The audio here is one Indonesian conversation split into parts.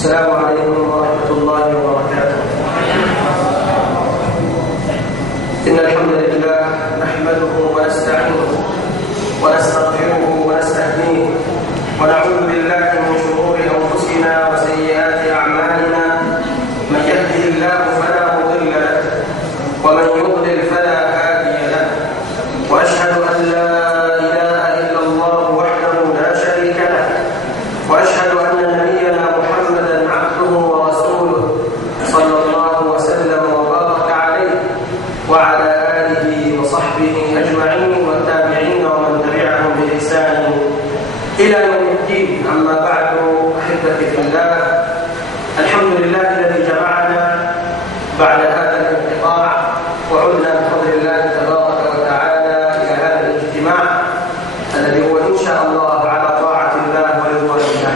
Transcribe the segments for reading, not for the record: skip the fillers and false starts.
السلام عليكم ورحمة الله وبركاته. إن الحمد لله نحمده ونستعينه ونستغفره ونستهديه ونعوذ بالله من شرور أنفسنا وسيئات أعمالنا. من يهده الله فلا مضل له ومن يضلل فلا هادي له، وأشهد أن لا إله إلا الله وحده لا شريك له، وأشهد أن نبينا محمدا عبده ورسوله صلى الله وسلم وبارك عليه وعلى آله وصحبه أجمعين والتابعين ومن تبعهم بإحسان إلى يوم الدين. أما بعد، أحبتي في الله، الحمد لله الذي جمعنا بعد هذا الانقطاع وعدنا بفضل الله تبارك وتعالى إلى هذا الاجتماع الذي هو إن شاء الله على طاعة الله ورضوان الله.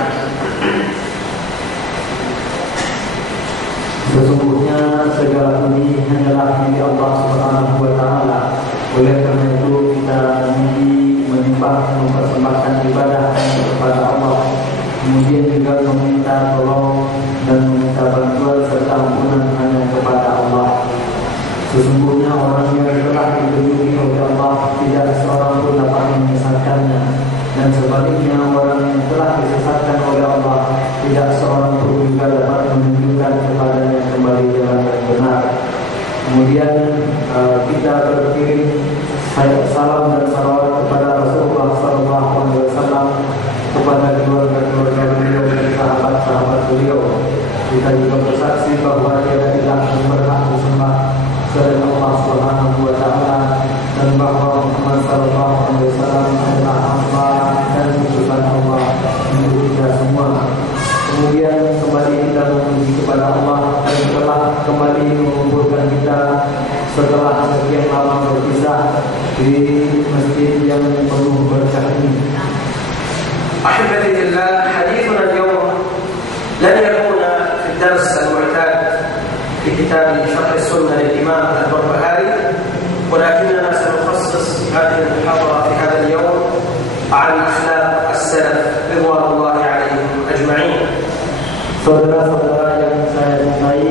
Sesungguhnya segala puji hanyalah milik Allah Subhanahu wa taala. Oleh karena itu kita menyembah, mempersembahkan ibadah kepada Allah. Kemudian juga meminta tolong dan meminta bantuan serta ampunan hanya kepada Allah. Sesungguhnya orang yang telah dilindungi oleh Allah tidak seorang pun dapat menyesatkannya, dan sebaliknya orang yang telah disesatkan oleh Allah tidak seorang pun juga dapat menunjukkan kepadanya kembali jalan yang benar. Kemudian kita berkirim salam dan salawat kepada Rasulullah SAW, kepada keluarga-keluarga beliau dan sahabat-sahabat beliau. Kita juga bersaksi bahwa tiada ilah yang berhak disembah selain Allah Subhanahu wa taala, dan bahwa Muhammad SAW adalah hamba dan utusan Allah untuk kita semua. Kemudian kembali kita memuji kepada Allah yang telah kembali mengumpulkan kita setelah sekian lama berpisah di masjid yang penuh berkah ini. أحبتي في الله، حديثنا اليوم لن يكون في الدرس المعتاد في كتاب شرح السنة للإمام البربهاري، ولكننا سنخصص هذه المحاضرة في هذا اليوم عن أخلاق السلف رضوان الله عليهم أجمعين. Saudara-saudara yang saya cintai,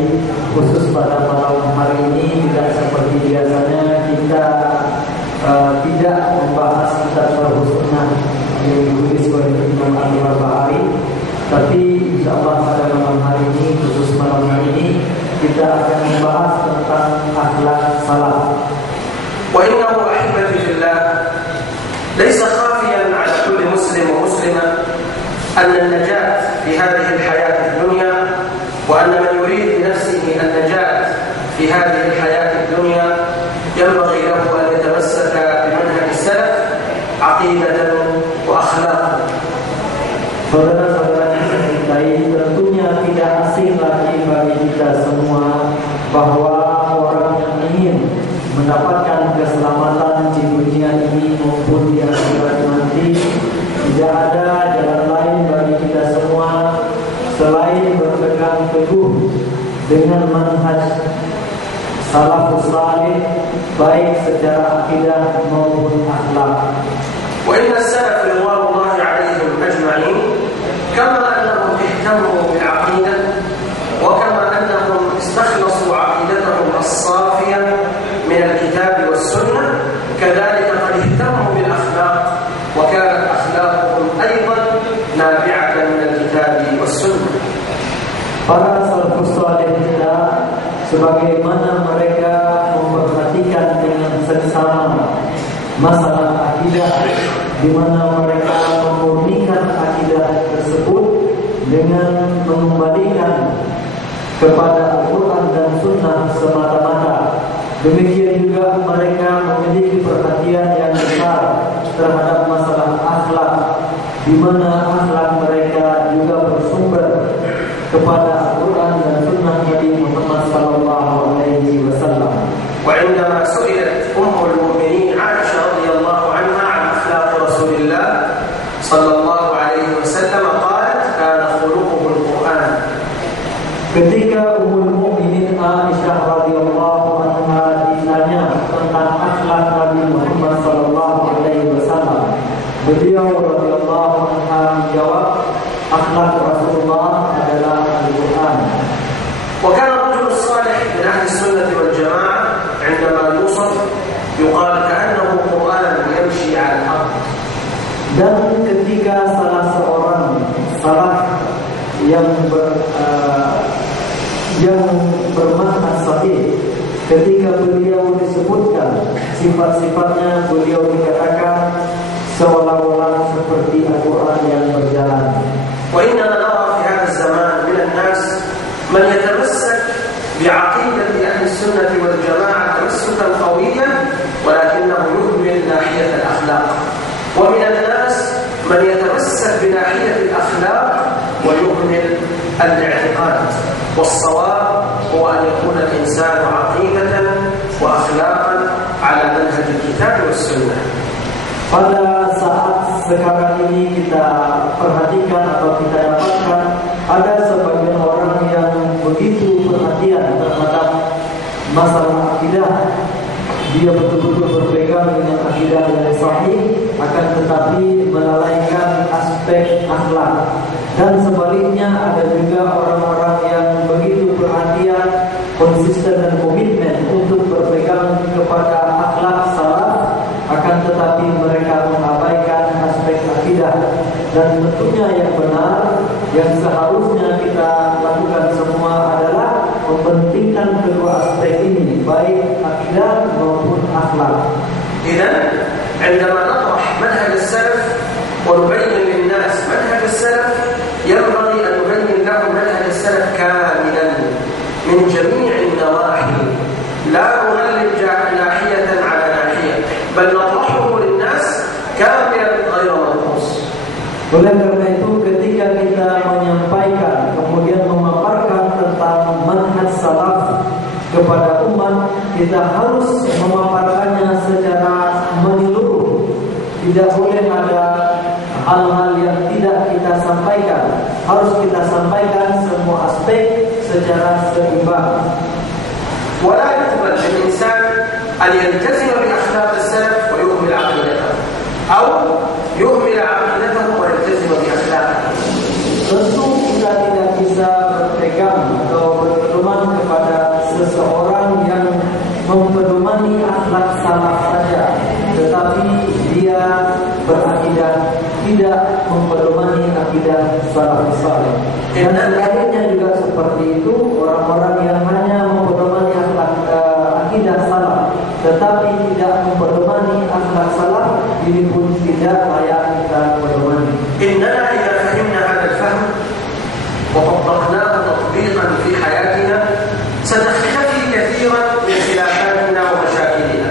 khusus pada malam hari ini tidak seperti biasanya kita tidak membahas kitab Syarh Sunnah yang ditulis oleh Imam Al-Barbahari, tapi insyaallah pada malam hari ini, khusus malam hari ini, kita akan membahas tentang akhlak salaf. وإنه أحبتي في الله ليس خافيا على كل مسلم ومسلمة أن النجاة في هذه الحياة الدنيا، وأن من يريد لنفسه النجاة في هذه الحياة الدنيا ينبغي له أن يتمسك بمنهج السلف عقيدة وأخلاقا. Saudara-saudara yang saya cintai, tentunya tidak asing lagi bagi kita semua bahwa orang yang ingin mendapatkan keselamatan di dunia ini maupun di akhirat nanti, tidak ada jalan lain bagi kita semua selain berpegang teguh dengan manhaj salafus salih, baik secara akidah maupun akhlak. وإن السلف رضوان الله عليهم أجمعين كما أنهم اهتموا بالعقيدة، وكما أنهم استخلصوا عقيدتهم الصافية من الكتاب والسنة، كذلك قد اهتموا بالأخلاق، وكانت أخلاقهم أيضا نابعة من الكتاب والسنة. Para salafus salih kita, sebagaimana mereka memperhatikan dengan seksama masalah akidah, di mana mereka memurnikan akidah tersebut dengan mengembalikan kepada Al-Quran dan Sunnah semata-mata. Demikian juga mereka memiliki perhatian yang besar terhadap masalah akhlak, di mana akhlak mereka juga bersumber kepada Al-Quran dan Sunnah Nabi Muhammad sallallahu alaihi wasallam. وعندما سئلت أم المؤمنين عائشة رضي الله عنها عن أخلاق رسول الله صلى الله عليه وسلم قالت: كان خلقه القرآن. Ketika Ummul Mukminin Aisyah radhiyallahu anha ditanya tentang akhlak Nabi Muhammad sallallahu alaihi wasallam, beliau radhiyallahu anha menjawab, akhlak Rasulullah adalah yang bermakna sahih. Ketika beliau disebutkan sifat-sifatnya, beliau dikatakan seolah-olah seperti Al-Quran yang berjalan. وإننا نرى في هذا الزمان من الناس من يتمسك بعقيدة أهل السنة والجماعة تمسكا قويا ولكنه يهمل ناحية الأخلاق، ومن الناس من يتمسك بناحية الأخلاق ويهمل الاعتقاد. والصواب هو أن يكون الإنسان عقيدة وأخلاقا على منهج الكتاب والسنة. Pada saat sekarang ini kita perhatikan atau kita dapatkan ada sebagian orang yang begitu perhatian terhadap masalah akidah. Dia betul-betul berpegang dengan akidah yang sahih, akan tetapi melalaikan aspek akhlak. Dan sebaliknya ada juga orang-orang yang begitu perhatian, konsisten dan komitmen untuk berpegang kepada akhlak salaf, akan tetapi mereka mengabaikan aspek akidah. Dan tentunya yang benar, yang seharusnya kita lakukan semua adalah mempentingkan kedua aspek ini, baik akidah maupun akhlak. إذن عندما نطرح منهج السلف ونبين للناس منهج السلف ينبغي أن نبين لهم منهج السلف كاملا من جميع النواحي، لا نغلب ناحية على ناحية، بل نطرحه للناس كاملا غير منقوص. Oleh karena itu ketika kita menyampaikan kemudian memaparkan tentang manhaj salaf kepada umat, kita harus memaparkannya secara menyeluruh. Tidak boleh ada hal-hal yang tidak kita sampaikan. Harus kita sampaikan semua aspek secara seimbang. ولا يقبل للإنسان أن يلتزم بأخلاق السلف ويهمل عقيدته، أو يهمل عقيدته ويلتزم بأخلاقه. Tentu kita tidak bisa berpegang atau berpedoman kepada seseorang yang mempedomani akhlak salaf saja, tetapi dia berakidah tidak mempedomani akidah salaf saleh. Dan sebaliknya juga seperti itu, orang-orang yang hanya mempedomani akidah salaf tetapi tidak mempedomani akhlak salaf, ini pun tidak layak kita pedomani. إننا إذا فهمنا هذا الفهم وطبقناه تطبيقا في حياتنا سنختفي كثيرا من خلافاتنا ومشاكلنا.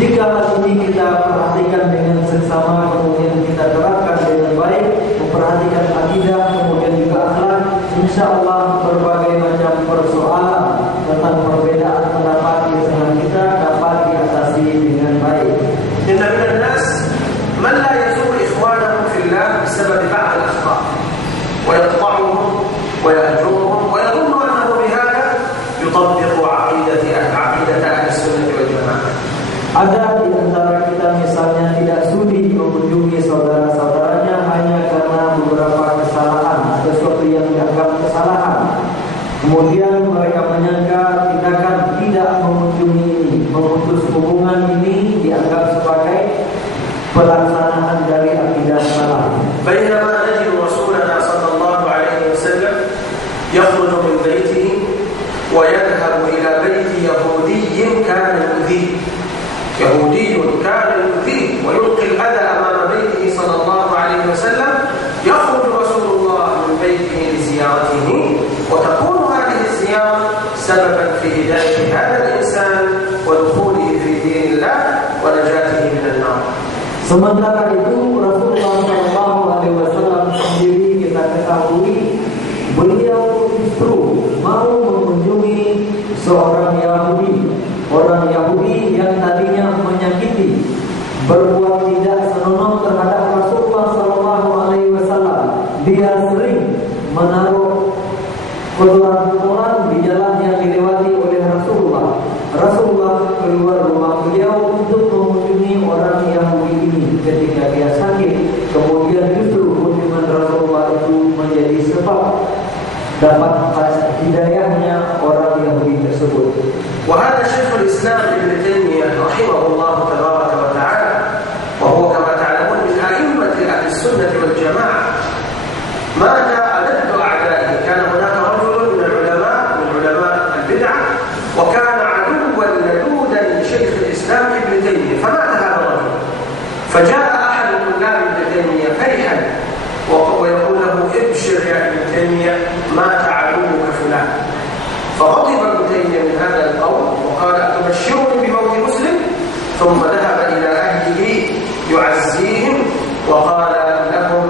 Jika hal ini kita perhatikan dengan seksama, kemudian kita terapkan dengan baik, memperhatikan akidah, kemudian juga akhlak, insya Allah berbagai macam persoalan tentang perbedaan pendapat di tengah kita dapat diatasi dengan baik. إن من الناس من لا يزور إخوانه في الله بسبب بعض الأخطاء ويقطعهم ويهجرهم ويظن أنه بهذا يطبق عقيدة أهل السنة والجماعة. Ada di antara kita misalnya tidak sudi mengunjungi saudara-saudaranya hanya karena beberapa kesalahan, sesuatu yang dianggap kesalahan. Kemudian mereka menyangka tindakan tidak mengunjungi ini, memutus hubungan ini dianggap sebagai pelaksanaan dari akidah salaf. بينما نجد رسولنا صلى الله عليه وسلم يخرج من بيته ويذهب إلى بيت يهودي كان يؤذيه، يهودي كان يؤذيه ويلقي الأذى أمام بيته صلى الله عليه وسلم، يخرج رسول الله من بيته لزيارته، وتكون هذه الزيارة سببا في هداية هذا الإنسان ودخوله في دين الله ونجاته من النار. Sementara itu Rasulullah SAW sendiri kita ketahui beliau justru mau mengunjungi seorang Yahudi, orang Yahudi yang tadinya menyakiti, berbuat tidak senonoh terhadap Rasulullah SAW. Dia sering menaruh kotoran-kotoran di jalan yang dilewati oleh Rasulullah. Rasulullah keluar rumah beliau untuk mengunjungi orang Yahudi ini ketika dia sakit. Kemudian justru kunjungan Rasulullah itu menjadi sebab dapat hidayahnya orang Yahudi tersebut. وهذا شيخ الإسلام ابن تيمية رحمه الله تبارك وتعالى، وهو كما تعلمون من أئمة أهل السنة والجماعة. ماذا ألد أعداء فجاء أحد طلاب ابن تيمية فرحا ويقول له ابشر يا ابن تيمية مات عدوك فلان. فغضب ابن تيمية من هذا القول وقال أتبشرني بموت مسلم؟ ثم ذهب إلى أهله يعزيهم وقال لهم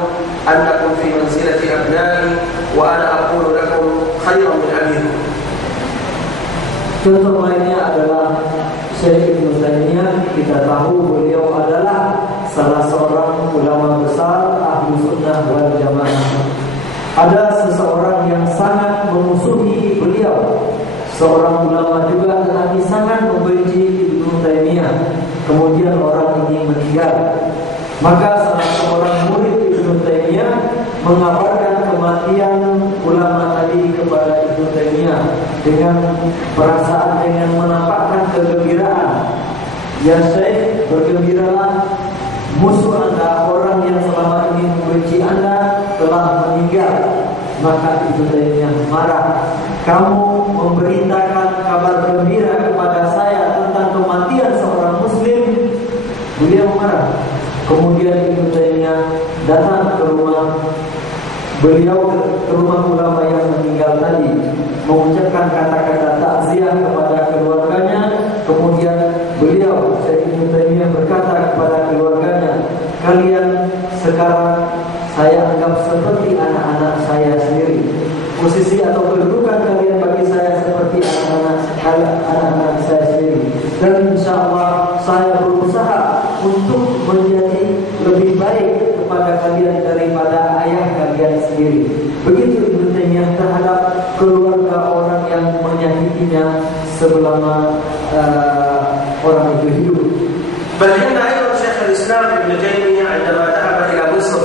أنكم في منزلة أبنائي وأنا أقول لكم خيرا من أبيكم. Contoh lainnya adalah Syekh Ibnu Taimiyah. Kita tahu beliau adalah salah seorang ulama besar Ahlu Sunnah wal Jamaah. Ada seseorang yang sangat memusuhi beliau, seorang ulama juga tetapi sangat membenci Ibnu Taimiyah. Kemudian orang ini meninggal. Maka salah seorang murid Ibnu Taimiyah mengabarkan kematian ulama tadi kepada Ibnu Taimiyah dengan perasaan, dengan menampakkan kegembiraan. Ya Syekh, bergembiralah, musuh Anda, orang yang selama ini membenci Anda telah meninggal. Maka Ibnu Taimiyah marah. Kamu memberitakan kabar gembira kepada saya tentang kematian seorang muslim? Beliau marah. Kemudian Ibnu Taimiyah datang ke rumah beliau, ke rumah ulama yang meninggal tadi, mengucapkan kata-kata takziah kepada keluarganya. Kemudian beliau, Syekh Ibnu Taimiyah, berkata kepada keluarganya, kalian sekarang saya anggap seperti anak-anak saya sendiri. Posisi atau kedudukan kalian bagi saya seperti anak-anak saya sendiri. Dan insyaAllah saya berusaha untuk menjadi lebih baik kepada kalian daripada ayah kalian sendiri. Begitu Ibnu Taimiyah terhadap keluarga orang yang menyakitinya selama orang itu hidup. بل إن أيضا شيخ الإسلام ابن تيمية عندما ذهب إلى مصر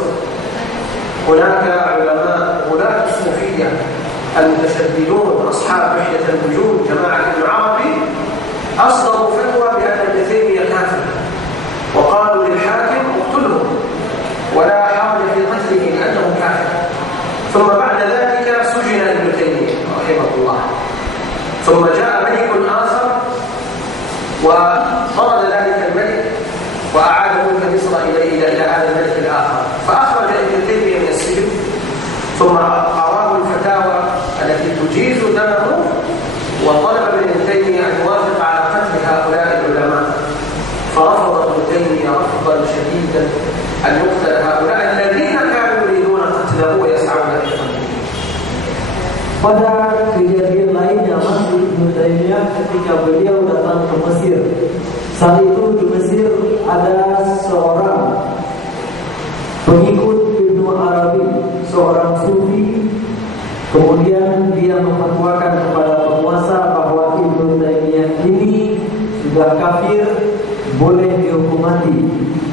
هناك علماء غلاة الصوفية المتشددون أصحاب وحدة الوجود جماعة ابن عربي أصدروا فتوى بأن ابن تيمية كافر وقالوا للحاكم اقتله ولا حرج في قتله لأنه كافر. ثم بعد ذلك سجن ابن تيمية رحمه الله. ثم جاء ملك آخر وطرد ذلك الملك وأعاد ملك مصر إلى هذا الملك الآخر، فأخرج ابن تيمية من السجن ثم أراه الفتاوى التي تجيز دمه وطلب من ابن تيمية أن يوافق على قتل هؤلاء العلماء، فرفض ابن تيمية رفضا شديدا أن يقتل هؤلاء الذين كانوا يريدون قتله ويسعون إلى قتله. Pada kejadian lainnya masih Ibnu Taimiyah ketika beliau datang ke Mesir. Saat itu di Mesir ada seorang pengikut Ibnu Arabi, seorang sufi. Kemudian dia memfatwakan kepada penguasa bahwa Ibnu Taimiyah ini sudah kafir, boleh dihukum mati.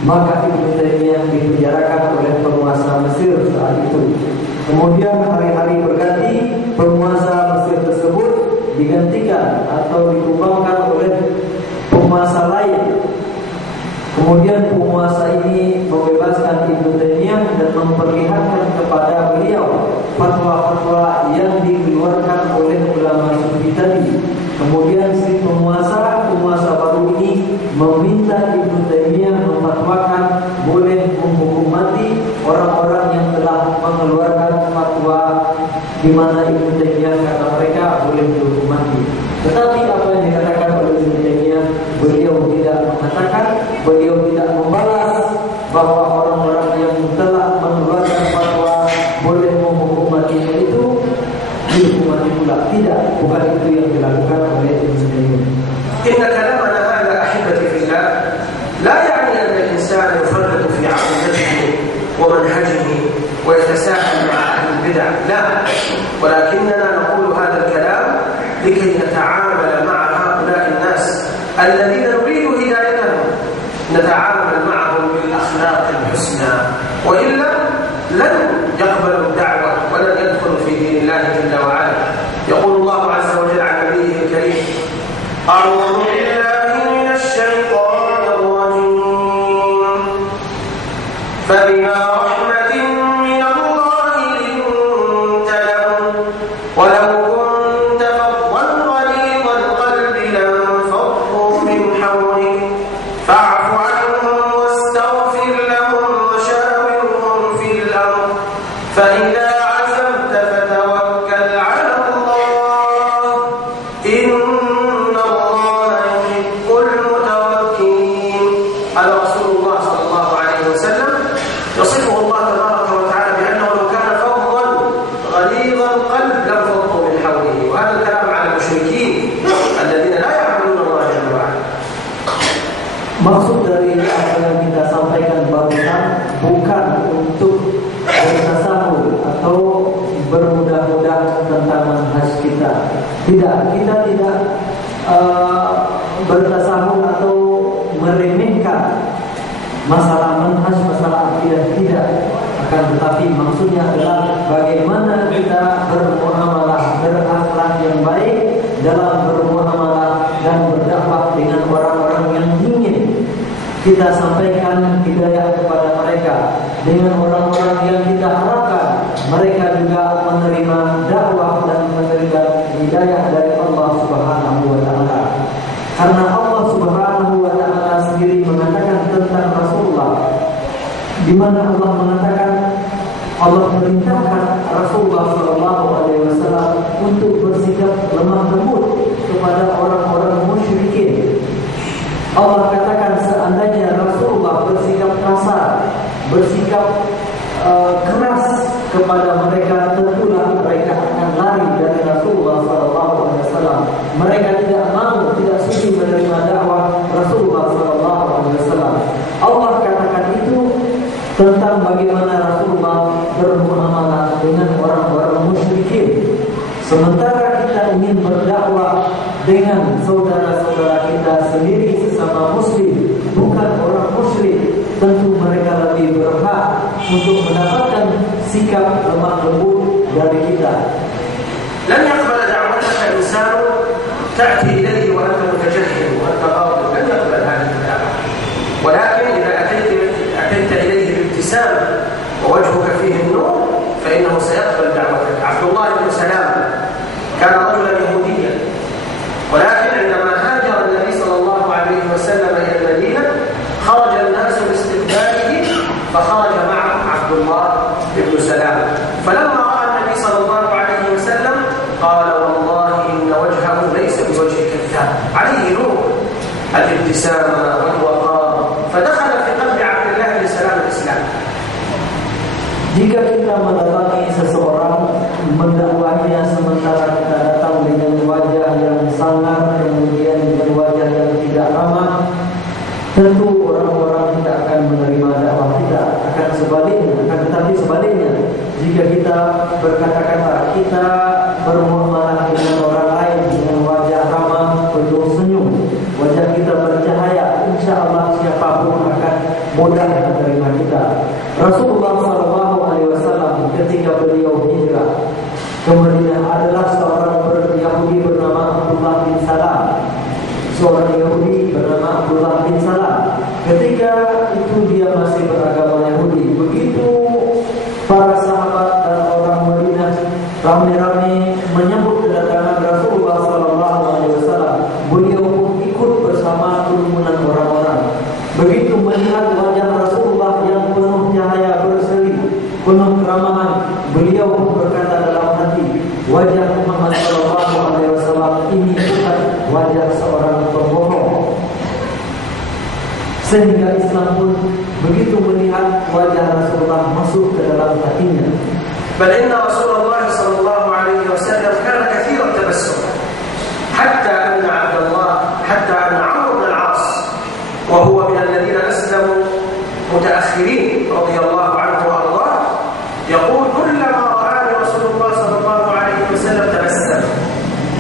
Maka Ibnu Taimiyah dipenjarakan oleh penguasa Mesir saat itu. Kemudian hari-hari berganti, penguasa Mesir tersebut digantikan atau ditumbangkan oleh penguasa lain. Kemudian penguasa ini membebaskan Ibnu Taimiyah dan memperlihatkan kepada beliau fatwa-fatwa yang dikeluarkan oleh ulama sufi tadi. Kemudian si penguasa baru ini meminta Ibnu Taimiyah memfatwakan boleh menghukum mati orang-orang yang telah mengeluarkan fatwa di mana Ibnu Taimiyah kata mereka boleh dihukum mati. Tetapi apa yang dikatakan oleh Ibnu Taimiyah, beliau tidak mengatakan, beliau tidak membalas bahwa orang-orang yang telah mengeluarkan fatwa boleh menghukum mati itu dihukum mati pula. Tidak, bukan itu yang dilakukan oleh Ibnu Taimiyah. Inna kalamana hadha ahibati fillah la yani anna al-insan yufarritu fi 'aqidatihi wa manhajihi wa yatasahal ma'a ahli al-bid'ah. La, walakinna naqulu hadha al-kalam likay nata'amala ma'a ha'ula'i an-nas alladhina nuridu hidayatahum, nata'amal ma'ahum bil akhlaq al-husna wa illa lan yaqbalu ad-da'wa wa lan yadkhulu fi din Allah jalla wa 'ala. يقول الله عز وجل عن نبيه الكريم أعوذ بالله من الشيطان الرجيم فبما رحمة من الله لنت لهم ولو كنت فظا غليظ القلب لانفضوا من حولك فاعف عنهم واستغفر kita. Tidak, kita tidak bertasahul atau meremehkan masalah manhaj, masalah akidah, tidak. Akan tetapi maksudnya adalah bagaimana kita bermuamalah, berakhlak yang baik dalam bermuamalah dan berdakwah dengan orang-orang yang ingin kita sampaikan hidayah kepada mereka, dengan orang-orang yang kita harapkan mereka juga menerima dakwah dan menerima hidayah dari Allah Subhanahu wa taala. Karena Allah Subhanahu wa taala sendiri mengatakan tentang Rasulullah, di mana Allah mengatakan, Allah perintahkan Rasulullah sallallahu alaihi wasallam untuk bersikap lemah lembut kepada orang-orang musyrikin. Allah katakan seandainya Rasulullah bersikap kasar, bersikap keras kepada mereka, tentulah mereka akan lari dari Rasulullah sallallahu alaihi wasallam. Mereka tidak mau, tidak sudi menerima dakwah Rasulullah sallallahu alaihi wasallam. Allah katakan itu tentang bagaimana Rasulullah bermuamalah dengan orang-orang musyrikin. Sementara kita ingin berdakwah dengan saudara-saudara kita sendiri sesama muslim, bukan orang musyrik, tentu mereka lebih berhak untuk mendapatkan sikap lemah lembut dari kita. لن يقبل دعوتك إنسان تأتي إليه وأنت متجهم وأنت غاضب، لن يقبل هذه الدعوة. ولكن إذا أتيت إليه بابتسام ووجهك فيه النور فإنه سيقبل دعوتك. عبد الله بن سلام كان رجلا يهوديا، ولكن عندما هاجر النبي صلى الله عليه وسلم إلى المدينة خرج الناس لاستقباله، فخرج معه عبد الله بن سلام. فلما رأى النبي صلى الله عليه وسلم قال والله إن وجهه ليس بوجه كذاب، عليه نور الابتسامة والوقار، فدخل في قلب عبد الله بن سلام الإسلام. Jika kita mendatangi seseorang, mendakwahnya sementara kita datang dengan wajah yang sangar, kemudian dengan wajah yang tidak ramah, tentu orang-orang tidak akan menerima dakwah kita. Akan tetapi sebaliknya, jika kita berkata-kata, kita bermuamalah dengan orang lain dengan wajah ramah, penuh senyum, wajah kita bercahaya, insya Allah siapapun akan mudah menerima kita. Rasulullah sallallahu alaihi wasallam ketika beliau hijrah ke Madinah adalah seorang Yahudi bernama Abdullah bin Salam. Seorang Yahudi bernama Abdullah bin Salam. Ketika itu dia masih beragama Yahudi. Begitu para sahabat dan orang Madinah ramai-ramai menyambut kedatangan Rasulullah sallallahu alaihi wasallam, beliau pun ikut bersama kerumunan orang-orang. Begitu melihat wajah Rasulullah yang penuh cahaya berseri, penuh keramahan, beliau berkata dalam hati, wajah Muhammad sallallahu alaihi wasallam ini bukan wajah seorang pembohong. Sehingga Islam pun begitu melihat wajah Rasulullah masuk ke dalam hatinya. بل إن رسول الله صلى الله عليه وسلم كان كثير التبسم، حتى أن عمرو بن العاص وهو من الذين أسلموا متأخرين رضي الله عنه وأرضاه يقول كلما رآني رسول الله صلى الله عليه وسلم تبسم،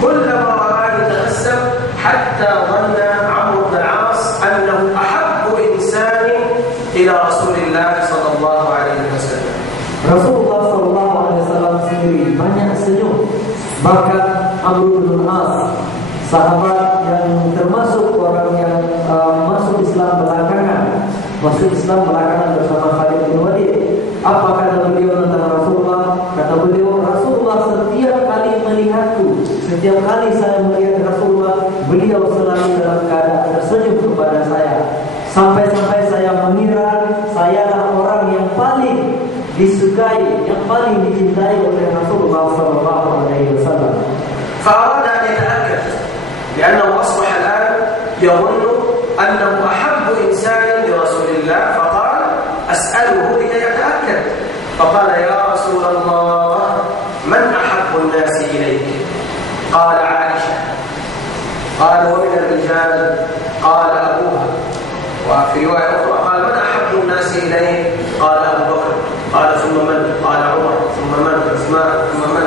كلما رآني تبسم، حتى ظن عمرو بن العاص أنه أحب إنسان إلى رسول الله صلى الله عليه وسلم. Rasulullah sallallahu alaihi wasallam sendiri banyak senyum. Bahkan Amr bin As, sahabat yang termasuk orang yang masuk Islam belakangan bersama Khalid bin Walid. Apa kata beliau tentang Rasulullah? Kata beliau, Rasulullah setiap kali melihatku, setiap kali saya melihat Rasulullah, beliau selalu dalam keadaan tersenyum kepada saya. Sampai-sampai saya mengira sayalah orang yang paling disukai, yang paling dicintai oleh Rasulullah sallallahu alaihi wasallam. فأراد أن يتأكد لأنه أصبح الآن يظن أنه أحب إنسان لرسول الله، فقال أسأله لكي يتأكد. فقال يا رسول الله من أحب الناس إليك؟ قال عائشة. قال ومن الرجال؟ قال أبوها. وفي رواية أخرى قال من أحب الناس إليه؟ قال أبو بكر. قال ثم من؟ قال عمر. ثم من؟ عثمان. ثم من؟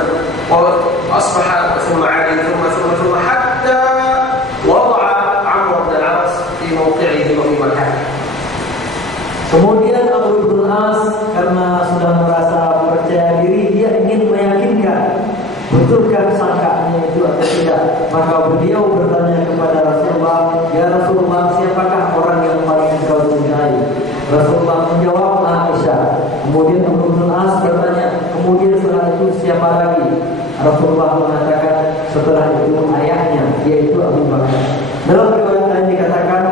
أصبح ثم علي ثم حتى وضع عمرو بن العاص في موقعه وفي مكانه. Kemudian Amr bin As karena sudah merasa percaya diri, dia ingin meyakinkan betulkah sangkaannya itu atau tidak. Maka beliau bertanya kepada Rasulullah, "Ya Rasulullah, siapakah orang yang paling engkau cintai?" Rasulullah menjawab, "Aisyah." Kemudian Amr bin As bertanya, "Kemudian setelah itu siapa lagi?" Rasulullah mengatakan, "Setelah itu ayahnya, yaitu Abu Bakar." Dalam riwayat lain dikatakan,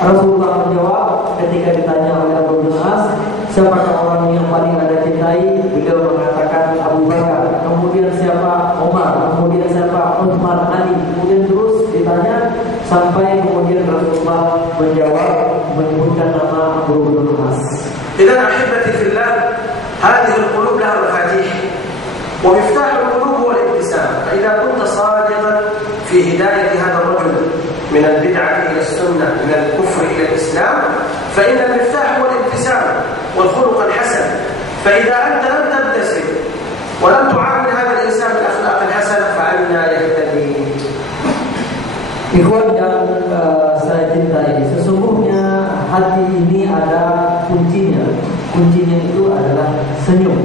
Rasulullah menjawab ketika ditanya oleh Amr bin As, "Siapakah orang yang paling Anda cintai?" Beliau mengatakan Abu Bakar. Kemudian siapa? Umar. Kemudian siapa? Utsman, Ali. Kemudian terus ditanya sampai kemudian Rasulullah menjawab menyebutkan nama Amr bin As. إذا أحبتي في الله، هذه القلوب لها مفاتيح، ومفتاح القلوب هو الابتسام. فإذا كنت صادقا في هداية هذا الرجل من البدعة إلى السنة، من الكفر إلى الإسلام، فإن المفتاح هو الابتسام والخلق الحسن. فإذا أنت لم تبتسم ولم تعامل هذا الإنسان بالأخلاق الحسنة فأنى يهتدي. Ikhwan yang saya cintai, sesungguhnya hati ini ada kuncinya. Kuncinya itu adalah senyum.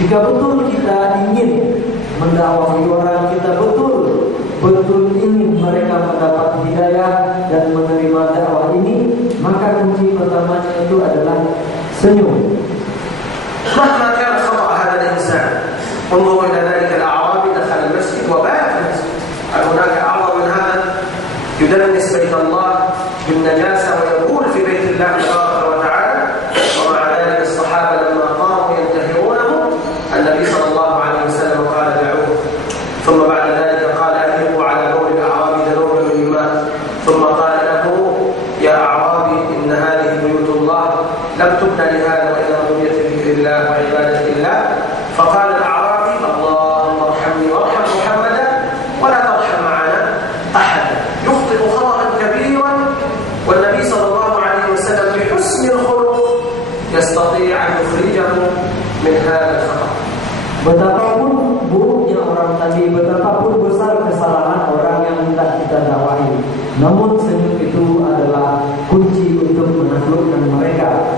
Jika betul kita ingin mendakwahi orang, kita betul ingin mereka mendapat hidayah dan menerima dakwah ini, maka kunci pertamanya itu adalah senyum. مهما كان خطأ هذا الإنسان، انظروا إلى ذلك الأعرابي دخل المسجد وبات في المسجد. هل هناك أعظم من هذا؟ يدنس بيت الله بالنجاسة ويقول في بيت الله تبارك وتعالى، ومع ذلك الصحابة لما قاموا ينتهرونه النبي صلى الله عليه وسلم قال دعوه، ثم بعد ذلك قال أهلوا على بول الأعرابي ذنوبا من ماء، ثم قال له يا أعرابي إن هذه بيوت الله لم تبنى لهذا وإنما بنيت بذكر الله وعبادة الله. فقال الأعرابي اللهم ارحمني وارحم محمدا ولا ترحم معنا أحدا. يخطئ خطأ كبيرا والنبي صلى الله عليه وسلم بحسن الخلق يستطيع أن يخرجه من هذا الخطأ. Betapapun buruknya orang tadi, betapapun besar kesalahan orang yang hendak kita dakwahi, namun senyum itu adalah kunci untuk menaklukkan mereka.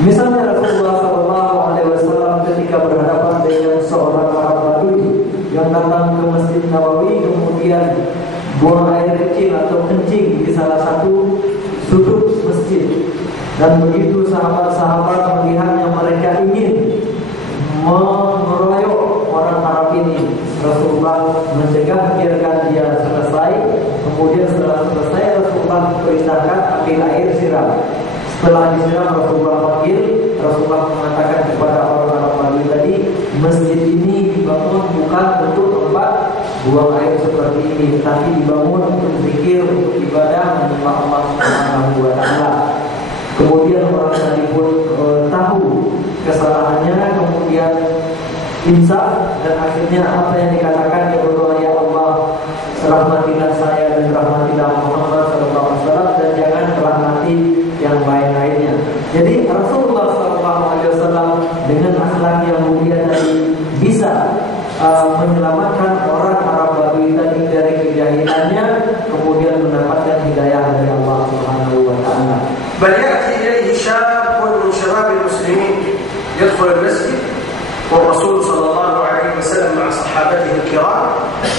Misalnya Rasulullah SAW ketika berhadapan dengan seorang Arab Badui yang datang ke Masjid Nabawi, kemudian buang air kecil atau kencing di salah satu sudut masjid, dan begitu sahabat-sahabat melihatnya, mereka ingin mengeroyok orang Arab ini. Rasulullah mencegah, biarkan dia selesai. Kemudian setelah selesai, Rasulullah perintahkan ambil air siram. Setelah disiram, Rasulullah panggil. Rasulullah mengatakan kepada orang Arab Badui tadi, masjid ini dibangun bukan untuk tempat buang air seperti ini, tetapi dibangun untuk zikir, untuk ibadah, menyembah Allah Subhanahu wa Ta'ala. Kemudian orang tadi pun tahu kesalahannya, kemudian insaf, dan akhirnya apa yang dikatakan, dia berdoa, ya Allah, rahmatilah saya dan rahmatilah Muhammad SAW, dan jangan rahmati yang lain-lainnya. Jadi Rasulullah SAW dengan akhlak yang mulia tadi bisa menyelamatkan orang Arab Badui tadi dari kejahilannya, kemudian mendapatkan hidayah dari Allah Subhanahu wa Ta'ala. بل يأتي إليه شاب من شباب المسلمين يدخل المسجد والرسول صلى الله عليه وسلم مع صحابته الكرام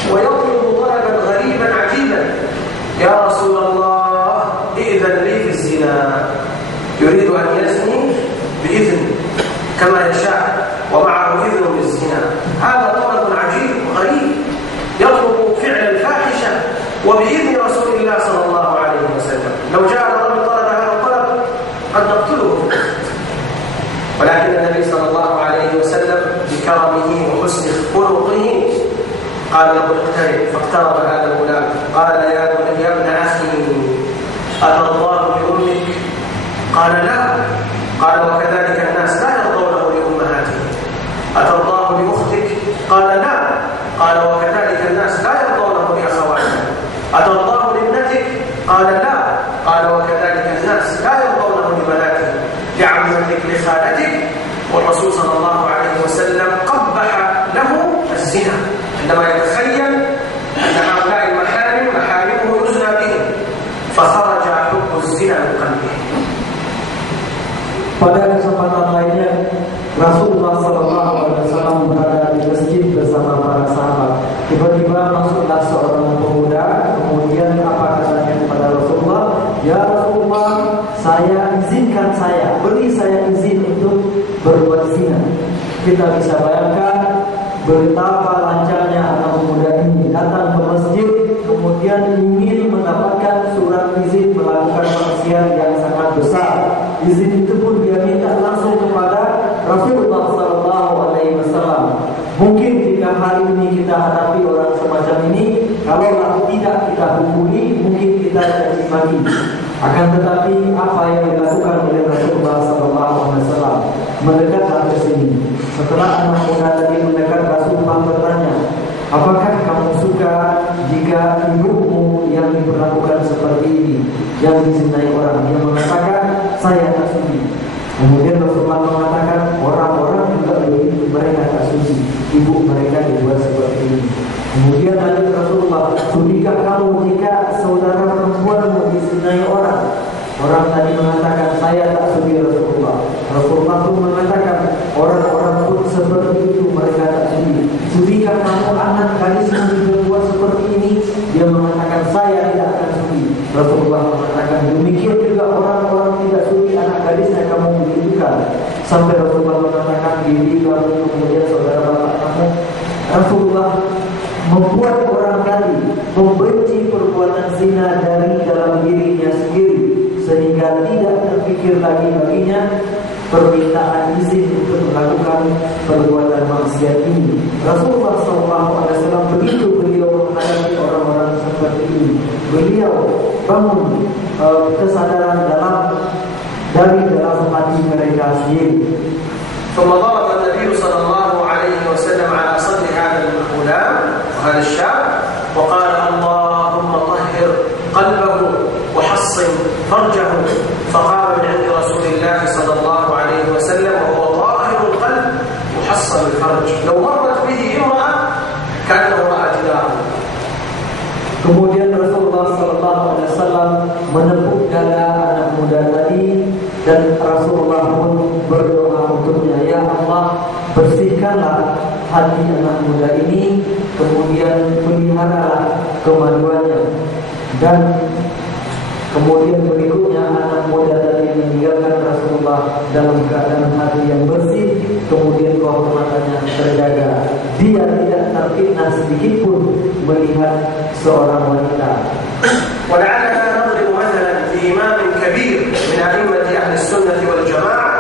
ويطلب طلبا غريبا عجيبا، يا رسول الله إذن لي في الزنا. يريد أن يزني بإذن كما يشاء ومعه إذن بالزنا. هذا طلب عجيب غريب، يطلب فعل الفاحشة وبإذن رسول الله صلى الله عليه وسلم. لو جاء الرجل طلب هذا الطلب قد نقتله، ولكن النبي صلى الله عليه وسلم بكرمه وحسن خلقه قال له اقترب، فاقترب هذا الغلام قال يا ابن أخي أترضاه لأمك؟ قال لا. قال وكذلك الناس لا يرضونه لأمهاتهم. أترضاه لأختك؟ قال لا. قال وكذلك الناس لا يرضونه لأخواتهم. أترضاه لابنتك؟ قال لا. قال وكذلك الناس لا يرضونه لبناتهم، لعمتك، لخالتك. والرسول صلى الله عليه وسلم قبح له الزنا إنما يتخيل أن هؤلاء المحارم محارمه يزنى بهم فخرج حب الزنا من قلبه. Pada kesempatan lainnya, Rasulullah SAW berada di masjid bersama para sahabat. Tiba-tiba masuklah seorang pemuda, kemudian apa katanya kepada Rasulullah? Ya Rasulullah, beri saya izin untuk berbuat zina. Kita bisa bayangkan betapa lancarnya anak pemuda ini datang ke masjid, kemudian ingin mendapatkan surat izin melakukan maksiat yang sangat besar. Izin itu pun dia minta langsung kepada Rasulullah SAW. Mungkin jika hari ini kita hadapi orang semacam ini, kalau tidak kita hukumi, mungkin kita caci maki. Akan tetapi apa yang dilakukan oleh Rasulullah SAW? Mendekatlah ke sini. Setelah anak muda tadi mendekat, Rasulullah bertanya, apakah kamu suka jika ibumu yang diperlakukan seperti ini, yang dizinai orang? Dia mengatakan, saya tak sudi. Kemudian Rasulullah mengatakan, orang-orang juga begitu, mereka tak sudi ibu mereka dibuat seperti ini. Kemudian lanjut Rasulullah, sudikah kamu jika saudara perempuanmu dizinai orang? Orang tadi mengatakan, saya tak sudi Rasulullah. Rasulullah pun mengatakan, orang-orang pun seperti itu, mereka tak sudi. Sudikah kamu anak gadismu dibuat seperti ini? Dia mengatakan, saya tidak akan sudi. Rasulullah mengatakan, demikian juga orang-orang tidak sudi anak gadisnya kamu begitukan. Sampai Rasulullah mengatakan, diri kamu, kemudian saudara bapak kamu. Rasulullah membuat orang tadi membenci perbuatan zina dari dalam dirinya sendiri, sehingga tidak terpikir lagi baginya permintaan izin untuk melakukan perbuatan maksiat ini. Rasulullah SAW begitu beliau menghadapi orang-orang seperti ini. Beliau bangun kesadaran dari dalam hati mereka sendiri. ثم ضرب النبي صلى الله عليه وسلم على صدر هذا الغلام وهذا الشاب وقال اللهم طهر قلبه وحصن فرجه فقام من عند رسول الله صلى الله عليه وسلم وهو طاهر القلب محصن الفرج لو مرت به امرأة كأنه رأى جداره. Kemudian Rasulullah SAW menepuk dada anak muda tadi dan Rasulullah pun berdoa untuknya, ya Allah, bersihkanlah hati anak muda ini, kemudian peliharalah kemaluannya. Dan kemudian berikutnya anak muda tadi meninggalkan Rasulullah dalam keadaan hati yang bersih, kemudian kehormatannya terjaga. Dia tidak terfitnah sedikit pun melihat seorang wanita. ولعلنا نضرب مثلا في إمام كبير من أئمة أهل السنة والجماعة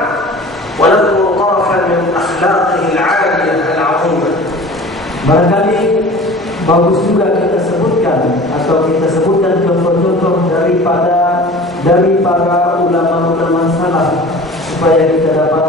ونذكر طرفا من أخلاقه العالية العظيمة. Barangkali bagus juga kita sebutkan contoh-contoh dari para ulama-ulama salaf supaya kita dapat